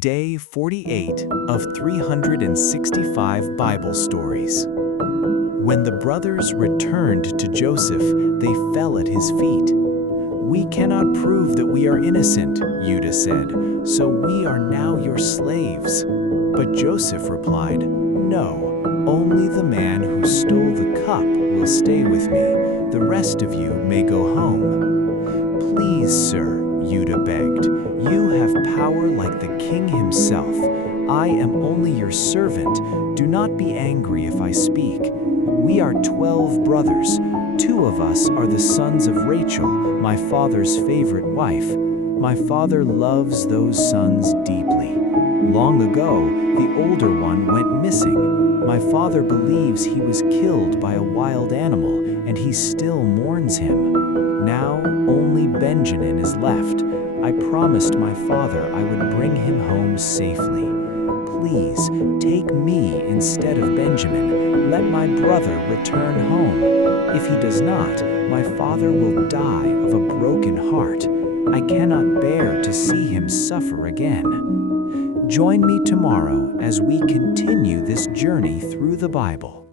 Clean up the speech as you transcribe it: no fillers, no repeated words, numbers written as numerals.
Day 48 of 365 Bible Stories. When the brothers returned to Joseph, they fell at his feet. "We cannot prove that we are innocent," Judah said, "so we are now your slaves." But Joseph replied, "No, only the man who stole the cup will stay with me. The rest of you may go home." "Please, sir," Judah begged, "you have power like the king himself. I am only your servant. Do not be angry if I speak. We are 12 brothers. 2 of us are the sons of Rachel, my father's favorite wife. My father loves those sons deeply. Long ago, the older one went missing. My father believes he was killed by a wild animal, and he still mourns him. Now, only Benjamin is left. I promised my father I would bring him home safely. Please, take me instead of Benjamin. Let my brother return home. If he does not, my father will die of a broken heart. I cannot bear to see him suffer again." Join me tomorrow as we continue this journey through the Bible.